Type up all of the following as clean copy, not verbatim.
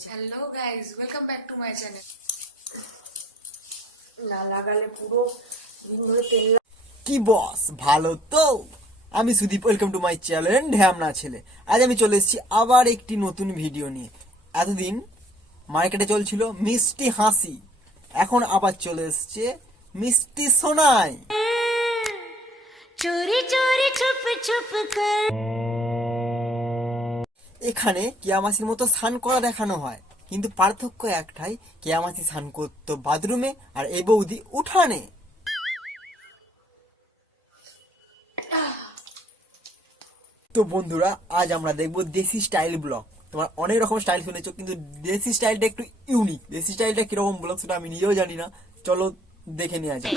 করেছি। Hello guys, welcome back to my channel. না লাগালে পুরো দিন ধরে তেল। কি বস, ভালো তো? আমি Sudip, welcome to my channel ঢ্যামনা ছেলে। আজ আমি চলে এসেছি আবার একটি নতুন ভিডিও নিয়ে। এতদিন মার্কেটে চলছিল মিষ্টি হাসি, এখন আবার চলে এসেছে মিষ্টি সোনাই। চোরি চোরি চুপ চুপ কর। এখানে কেয়ামাসির মতো স্নান করা দেখানো হয়, কিন্তু পার্থক্য একটাই, কেয়ামাসি স্নান করতো বাথরুমে আর এই বৌদি উঠানে। তো বন্ধুরা, আজ আমরা দেখবো দেশি স্টাইল ব্লগ। তোমার অনেক রকম স্টাইল শুনেছো, কিন্তু দেশি স্টাইলটা একটু ইউনিক। দেশি স্টাইলটা কিরকম ব্লগ সেটা আমি নিজেও জানি না, চলো দেখে নেওয়া যাক।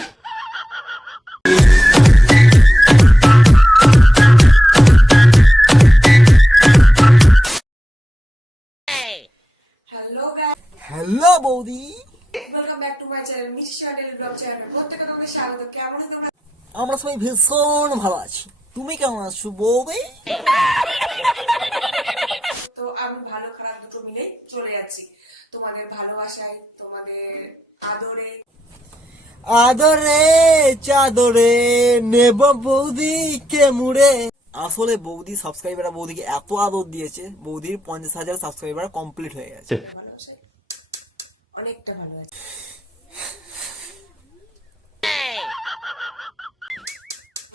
হ্যালো গাইস, হ্যালো বৌদি, welcome back to my channel মিষ্টি চ্যানেল ব্লগ চ্যানেল। প্রত্যেককে তোমাদের স্বাগত। কেমন আছো তোমরা? আমরা সবাই ভীষণ ভালো আছি। তুমি কেমন আছো বৌদি? তো আমি ভালো খারাপ দুটো মিলেই চলে যাচ্ছি তোমাদের ভালোবাসায়, তোমাদের আদরে। আদরে চাদরে নেব বৌদি কে মুড়ে। আসলে বৌদি সাবস্ক্রাইবার বৌদিকে এত আদর দিয়েছে, বৌদির 50,000 সাবস্ক্রাইবার কমপ্লিট হয়ে গেছে। ভালোবাসায় অনেকটা ভালো আছে।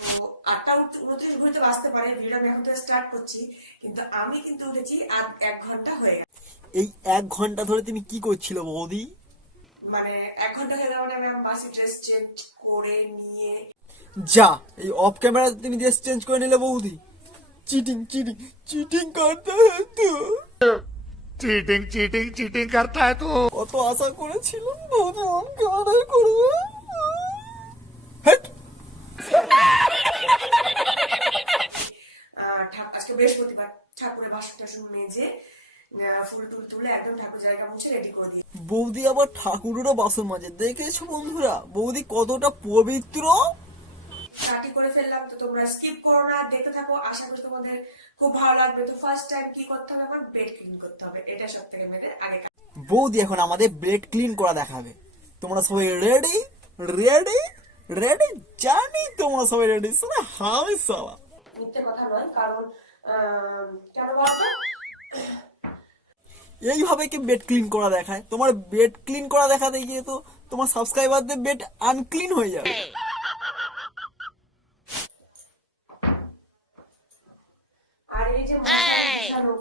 তো 8:29 ঘড়িতে বাজতে পারে, ভিডিও আমি এখন থেকে স্টার্ট করছি, কিন্তু আমি কিন্তু উঠেছি আজ 1 ঘন্টা হয়ে গেছে। এই 1 ঘন্টা ধরে তুমি কি করছিল বৌদি? মানে 1 ঘন্টা হয়ে গেল, মানে আমি আমার মাসি ড্রেস চেঞ্জ করে নিয়ে। যা, এই অফ ক্যামেরা তুমি ড্রেস চেঞ্জ করে নিলে বৌদি। চিটিং চিটিং চিটিং করতে তো चीटिंग चीटिंग चीटिंग करता है तू। কত আশা করেছিলাম বৌদি অফ ক্যামেরায় করবে। হেট। আজকে বৃহস্পতিবার, ঠাকুরের বাসন টাসন মেজে ফুল টুল তুলে একদম ঠাকুর জায়গা মুছে রেডি করে দিই। বৌদি আবার ঠাকুরেরও বাসন মাজে, দেখেছো বন্ধুরা বৌদি কতটা পবিত্র। স্টার্টই করে ফেললাম, তো তোমরা স্কিপ করো না, দেখতে থাকো, আশা করি তোমাদের খুব ভালো লাগবে। তো ফার্স্ট টাইম কি করতে হবে, আমার বেড ক্লিন করতে হবে, এটা সব থেকে মেনে আগে বৌদি এখন আমাদের বেড ক্লিন করা দেখাবে। তোমরা সবাই রেডি রেডি রেডি? জানি তোমরা সবাই রেডি। শোনা হামি সবা মিথ্যে কথা নয়, কারণ কেন বলতো, এইভাবে কি বেড ক্লিন করা দেখায়? তোমার বেড ক্লিন করা দেখাতে গিয়ে তো তোমার সাবস্ক্রাইবারদের বেড আনক্লিন হয়ে যাবে। আর এই যে মশারি বিছানো,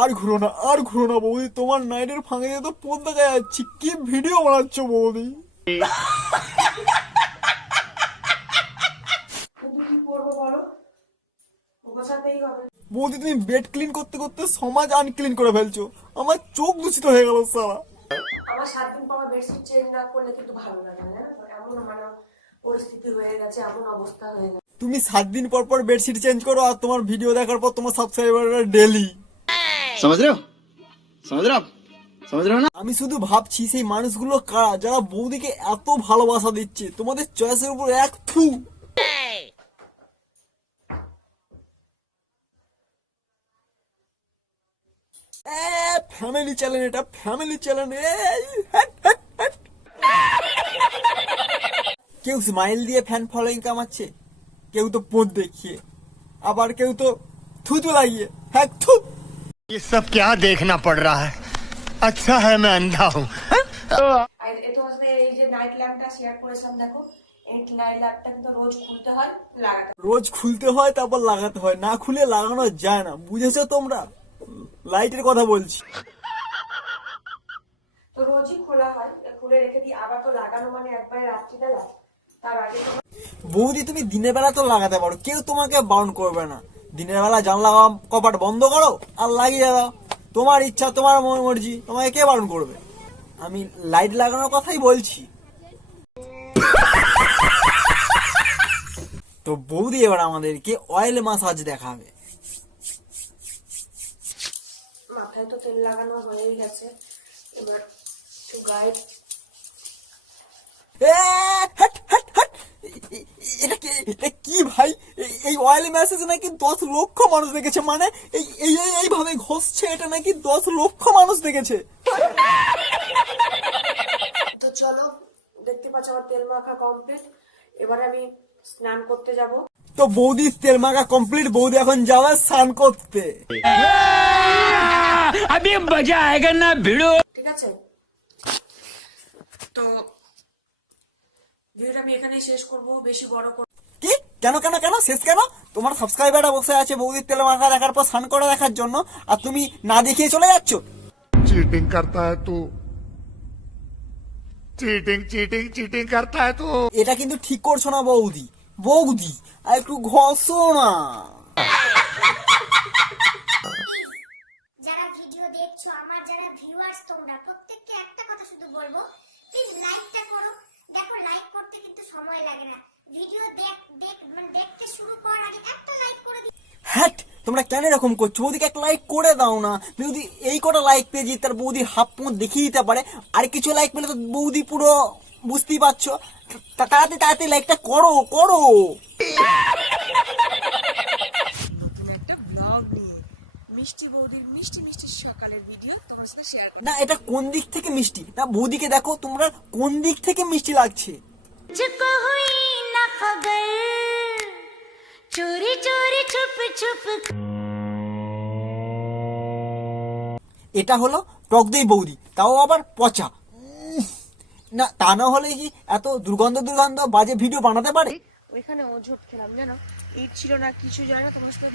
আর ঘুরো না, আর ঘুরো না বৌদি, তোমার নাইটের ফাঁকে দিয়ে তো পোদ দেখা যাচ্ছি। কি ভিডিও বানাচ্ছ বৌদি? কিন্তু কি করবো বলো, গোছাতেই হবে। বৌদি তুমি বেড ক্লিন করতে করতে সমাজ আনক্লিন করে ফেলছো। আমার চোখ দূষিত হয়ে গেল সারা। আমার 7 দিন পর বেডশিট চেঞ্জ না করলে কিন্তু ভালো লাগে না, জানো তো? এমন মানে পরিস্থিতি হয়ে গেছে, এমন অবস্থা হয়ে গেছে। তুমি 7 দিন পর পর বেডশিট চেঞ্জ করো, আর তোমার ভিডিও দেখার পর তোমার সাবস্ক্রাইবাররা ডেলি। समझ रहे हो समझ रहे हो आप समझ रहे हो ना। আমি শুধু ভাবছি সেই মানুষগুলো কারা যারা বৌদিকে এত ভালোবাসা দিচ্ছে। তোমাদের চয়েসের উপর এক থু। ফ্যামিলি চ্যানেল, এটা ফ্যামিলি চ্যানেল। কেউ স্মাইল দিয়ে ফ্যান ফলোইং কামাচ্ছে, কেউ তো পোদ দেখিয়ে, আবার কেউ তো থুতু লাগিয়ে। হ্যাঁ থু। ये सब क्या देखना पड़ रहा है। अच्छा है मैं अंधा हूँ। আর এটা হচ্ছে এই যে নাইট ল্যাম্পটা শেয়ার করেছিলাম, দেখো এই নাইট ল্যাম্পটা কিন্তু রোজ খুলতে হয়, লাগাতে হয়। রোজ খুলতে হয়, তারপর লাগাতে হয়, না খুলে লাগানো যায় না। বুঝেছো তোমরা? লাইটের কথা বলছি। তো রোজই খোলা হয়, খুলে রেখে দিই। আবার তো লাগানো মানে একবারে রাত্রিবেলা, তার আগে তো বৌদি তুমি দিনের বেলা তো লাগাতে পারো, কেউ তোমাকে বারণ করবে না। দিনের বেলা জানলা কপাট বন্ধ করো আর লাগিয়ে দাও, তোমার ইচ্ছা, তোমার মর্জি, তোমাকে কে বারণ করবে? আমি লাইট লাগানোর কথাই বলছি। তো বৌদি এবার আমাদেরকে অয়েল মাসাজ দেখাবে। মাথায় তো তেল লাগানো হয়েই গেছে, এবার একটু গায়ে। এ, হাট, হাট, হাট। এটা কি ভাই? এই অয়েল মেসেজ নাকি 10 লক্ষ মানুষ দেখেছে, মানে এইভাবে ঘষছে এটা নাকি 10 লক্ষ মানুষ দেখেছে। তো চলো, দেখতে পাচ্ছ আমার তেল মাখা কমপ্লিট। এবারে আমি স্নান করতে যাব। তো বৌদি তেল মাখা কমপ্লিট, বৌদি এখন যাবে স্নান করতে। अभी मजा आएगा ना भिड़ो। ঠিক আছে, তো ভিডিওটা আমি এখানেই শেষ করব, বেশি বড় করব। কি? কেন কেন কেন শেষ কেন? তোমার সাবস্ক্রাইবাররা বসে আছে বৌদির তেল মাখা দেখার পর স্নান করে দেখার জন্য, আর তুমি না দেখিয়ে চলে যাচ্ছ। चीटिंग करता है तू, चीटिंग चीटिंग चीटिंग करता है तू। এটা কিন্তু ঠিক করছো না বৌদি। বৌদি আর একটু ঘষো না। যারা ভিডিও দেখছো, আমার যারা ভিউয়ার্স, তোমরা প্রত্যেককে একটা কথা শুধু বলবো, প্লিজ লাইকটা করো। দেখো, লাইক করতে কিন্তু সময় লাগে না। ভিডিও দেখতে শুরু করার আগে একটা লাইক করে দিই। হ্যাট, তোমরা কেন এরকম করছো? বৌদিকে একটা লাইক করে দাও না। বৌদি এই কটা লাইক পেয়েছি, তার বৌদির হাফ পথ দেখিয়ে দিতে পারে। আর কিছু লাইক পেলে তো বৌদি পুরো বুঝতেই পারছো। তাড়াতাড়ি তাড়াতাড়ি লাইকটা করো করো। নতুন একটা ব্লগ নিয়ে মিষ্টি বৌদির মিষ্টি মিষ্টি সকালের ভিডিও তোমার সাথে শেয়ার করব। না, এটা কোন দিক থেকে মিষ্টি? না, বৌদিকে দেখো তোমরা কোন দিক থেকে মিষ্টি লাগছে। मुझको हुई ना खबर, चोरी चोरी छुप छुप। এটা হলো টক দই বৌদি, তাও আবার পচা। না, তা না হলে কি এত দুর্গন্ধ দুর্গন্ধ বাজে ভিডিও বানাতে পারে? ওইখানে ওঝট খেলাম জানো, ইট ছিল না কিছু জানো না, তোমার সাথে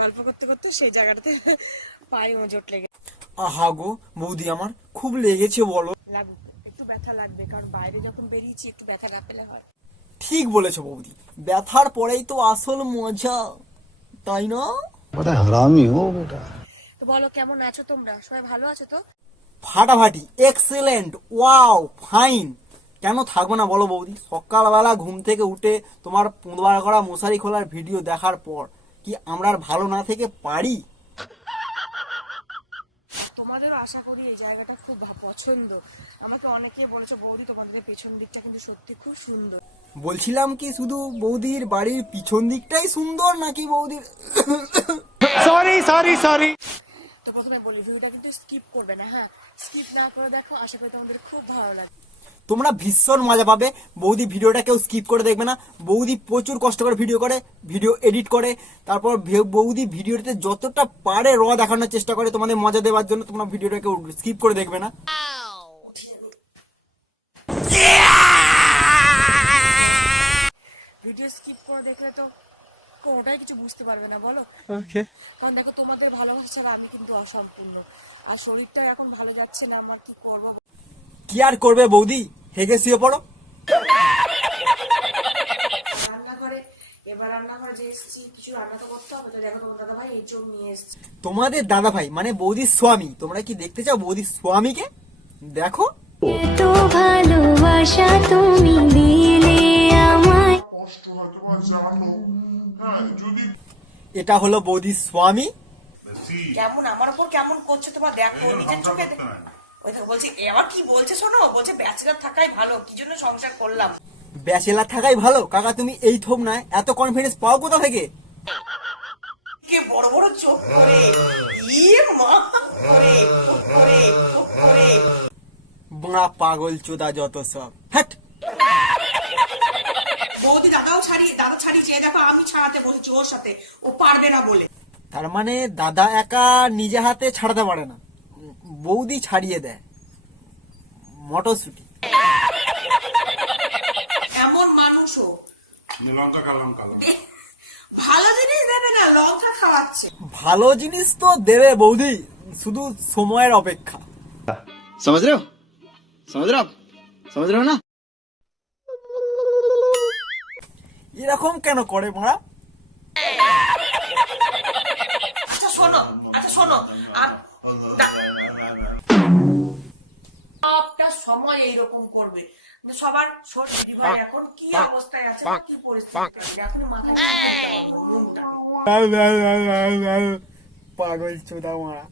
গল্প করতে করতে সেই জায়গাটাতে পায়ে ওঝট লেগে আহা গো বৌদি, আমার খুব লেগেছে বলো। একটু ব্যথা লাগবে, কারণ বাইরে যখন বেরিয়েছি একটু ব্যথা না পেলে হয়। ঠিক বলেছো বৌদি, ব্যথার পরেই তো আসল মজা, তাই না? बड़ा हरामी हो बेटा। তো বলো, কেমন আছো তোমরা? সবাই ভালো আছো তো? ফাটাফাটি, এক্সেলেন্ট, ওয়াও, ফাইন। কেন থাকবো না বলো বৌদি? সকালবেলা ঘুম থেকে উঠে তোমার 15 করা মশারি খোলার ভিডিও দেখার পর কি আমরা আর ভালো না থেকে পারি? তোমাদেরও আশা করি এই জায়গাটা খুব পছন্দ। আমাকে অনেকে বলেছো বৌদি তোমাদের পেছন দিকটা কিন্তু সত্যি খুব সুন্দর। বলছিলাম কি শুধু বৌদির বাড়ির পিছন দিকটাই সুন্দর নাকি বৌদির? Sorry sorry sorry. তো প্রথমে বলি, ভিডিওটা কিন্তু স্কিপ করবে না, হ্যাঁ স্কিপ না করে দেখো, আশা করি তোমাদের খুব ভালো লাগবে। তোমরা ভীষণ মজা পাবে। বৌদি ভিডিওটা কেউ স্কিপ করে দেখবে না। বৌদি প্রচুর কষ্ট করে ভিডিও করে, ভিডিও এডিট করে, তারপর বৌদি ভিডিওতে যতটা পারে দেখানোর চেষ্টা করে তোমাদের মজা দেওয়ার জন্য। তোমরা ভিডিওটা কেউ স্কিপ করে দেখবে না। ভিডিও স্কিপ করে দেখলে তো কোনোটাই কিছু বুঝতে পারবে না, বলো। কারণ দেখো, তোমাদের ভালোবাসা ছাড়া আমি কিন্তু অসম্পূর্ণ। আর শরীরটা এখন ভালো যাচ্ছে না আমার, কি করবো? কি আর করবে বৌদি, হেগে শুয়ে পড়ো। রান্নাঘরে, এবার রান্নাঘরে যে এসেছি, কিছু রান্না তো করতে হবে। তো দেখো, তোমার দাদা ভাই এই চোখ নিয়ে এসেছে। তোমাদের দাদা ভাই মানে বৌদির স্বামী। তোমরা কি দেখতে চাও বৌদির স্বামীকে? দেখো, এত ভালোবাসা তুমি দিলে আমায়। এটা হলো বৌদির স্বামী। কেমন আমার উপর কেমন করছে তোমার দেখো, নিজের চোখে ওই দেখো বলছি, এবার কি বলছে শোনো, বলছে ব্যাচেলার থাকাই ভালো, কি জন্য সংসার করলাম। ব্যাচেলার থাকাই ভালো? কাকা তুমি এই থোপ নয়, এত কনফিডেন্স পাও কোথা থেকে? কে বড় বড় চোখ করে, ইয়ে মা করে করে করে। বড়া পাগল চোদা যত সব। হ্যাট, বৌদি দাদা ছাড়িয়ে যে দেখো আমি ছাড়াতে বলছি ওর সাথে, ও পারবে না বলে। তার মানে দাদা একা নিজে হাতে ছাড়াতে পারে না, বৌদি ছাড়িয়ে দেয়। মটরশুটি এমন মানুষও লঙ্কা কালাম কালাম ভালো জিনিস দেবে না, লঙ্কা খাওয়াচ্ছে। ভালো জিনিস তো দেবে বৌদি, শুধু সময়ের অপেক্ষা। समझ रहे हो? समझ रहे हो आप? समझ रहे हो ना? এরকম কেন করে মারা? আচ্ছা শোনো, একটা সময় এইরকম করবে, কিন্তু সবার শরীর দিভাই এখন কি অবস্থায় আছে, কি পরিস্থিতি আছে, এখন মাথায় মনটা। পাগল চোদা মারা।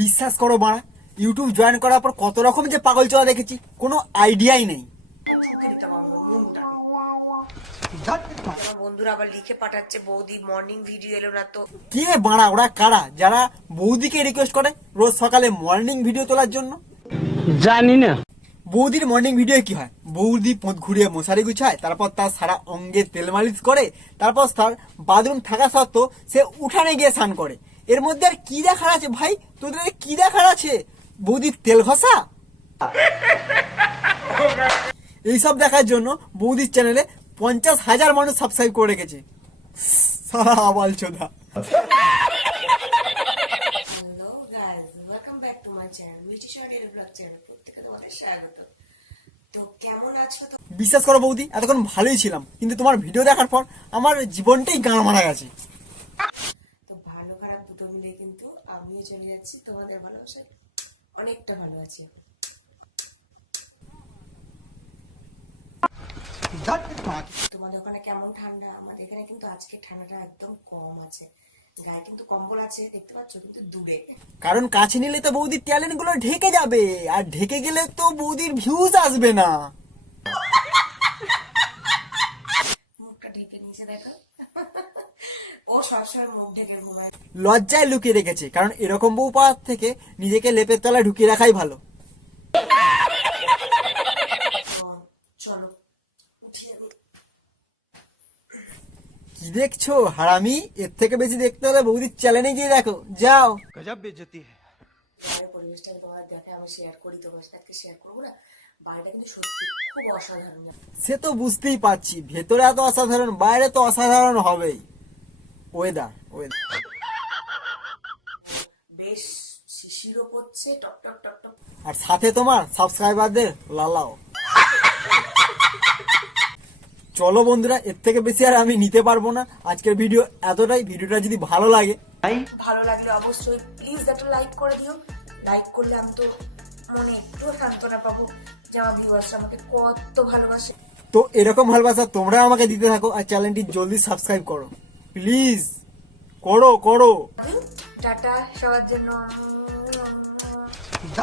বিশ্বাস করো মারা, ইউটিউব জয়েন করার পর কত রকম যে পাগল চোদা দেখেছি, কোনো আইডিয়াই নেই। আমার বন্ধুরা আবার লিখে পাঠাচ্ছে বৌদি মর্নিং ভিডিও এলো না তো। কে বাড়া ওরা কারা যারা বৌদিকে রিকোয়েস্ট করে রোজ সকালে মর্নিং ভিডিও তোলার জন্য? জানি না। বৌদির মর্নিং ভিডিও কি হয়? বৌদি পোঁত ঘুরিয়ে মশারি গুছায়, তারপর তার সারা অঙ্গে তেল মালিশ করে, তারপর তার বাথরুম থাকা সত্ত্বেও সে উঠানে গিয়ে স্নান করে। এর মধ্যে আর কি দেখার আছে ভাই? তোদের কি দেখার আছে? বৌদির তেল ঘষা? এইসব দেখার জন্য বৌদির চ্যানেলে 50,000 মানুষ সাবস্ক্রাইব করে রেখেছে। সারা আবাল চোদা। Hello guys, welcome back to my channel Mithi short daily blog channel. প্রত্যেককে তোমাদের স্বাগত। তো কেমন আছো? তো বিশ্বাস করো বৌদি, এতক্ষণ ভালোই ছিলাম, কিন্তু তোমার ভিডিও দেখার পর আমার জীবনটাই গান মারা গেছে। তো ভালো খারাপ দুটো মিলে কিন্তু আমিও চলে যাচ্ছি তোমাদের ভালোবাসায় অনেকটা ভালো আছি। তোমাদের ওখানে কেমন ঠান্ডা? আমাদের এখানে কিন্তু আজকে ঠান্ডাটা একদম কম আছে, গায়ে কিন্তু কম্বল আছে দেখতে পাচ্ছ, কিন্তু দূরে। কারণ কাছে নিলে তো বৌদির ট্যালেন্ট গুলো ঢেকে যাবে, আর ঢেকে গেলে তো বৌদির ভিউজ আসবে না। মুখটা ঢেকে নিচে দেখো। ও সবসময় মুখ ঢেকে ঘুমায়। লজ্জায় লুকিয়ে রেখেছে, কারণ এরকম বউ পাওয়ার থেকে নিজেকে লেপের তলায় ঢুকিয়ে রাখাই ভালো। চলো উঠি আমি। কি দেখছো হারামি? এর থেকে বেশি দেখতে হলে বৌদির চ্যানেলে গিয়ে দেখো, যাও। বাইরের পরিবেশটা তোমার দেখে আমি শেয়ার করি, তোমার সাথে আজকে শেয়ার করবো না। বাড়িটা কিন্তু সত্যি খুব অসাধারণ। সে তো বুঝতেই পারছি, ভেতরে এত অসাধারণ, বাইরে তো অসাধারণ হবেই। ওয়েদার বেশ শিশিরও পড়ছে, টপ টপ টপ টপ। আর সাথে তোমার সাবস্ক্রাইবারদের লালাও। চলো বন্ধুরা, এর থেকে বেশি আর আমি নিতে পারবো না। আজকের ভিডিও এতটাই। ভিডিওটা যদি ভালো লাগে, ভালো লাগলে অবশ্যই প্লিজ একটা লাইক করে দিও। লাইক করলে আমি তো মনে একটু সান্ত্বনা পাবো যে আমার ভিউয়ার্সরা আমাকে কত ভালোবাসে। তো এরকম ভালোবাসা তোমরা আমাকে দিতে থাকো, আর চ্যানেলটি জলদি সাবস্ক্রাইব করো প্লিজ। করো। টাটা সবার জন্য।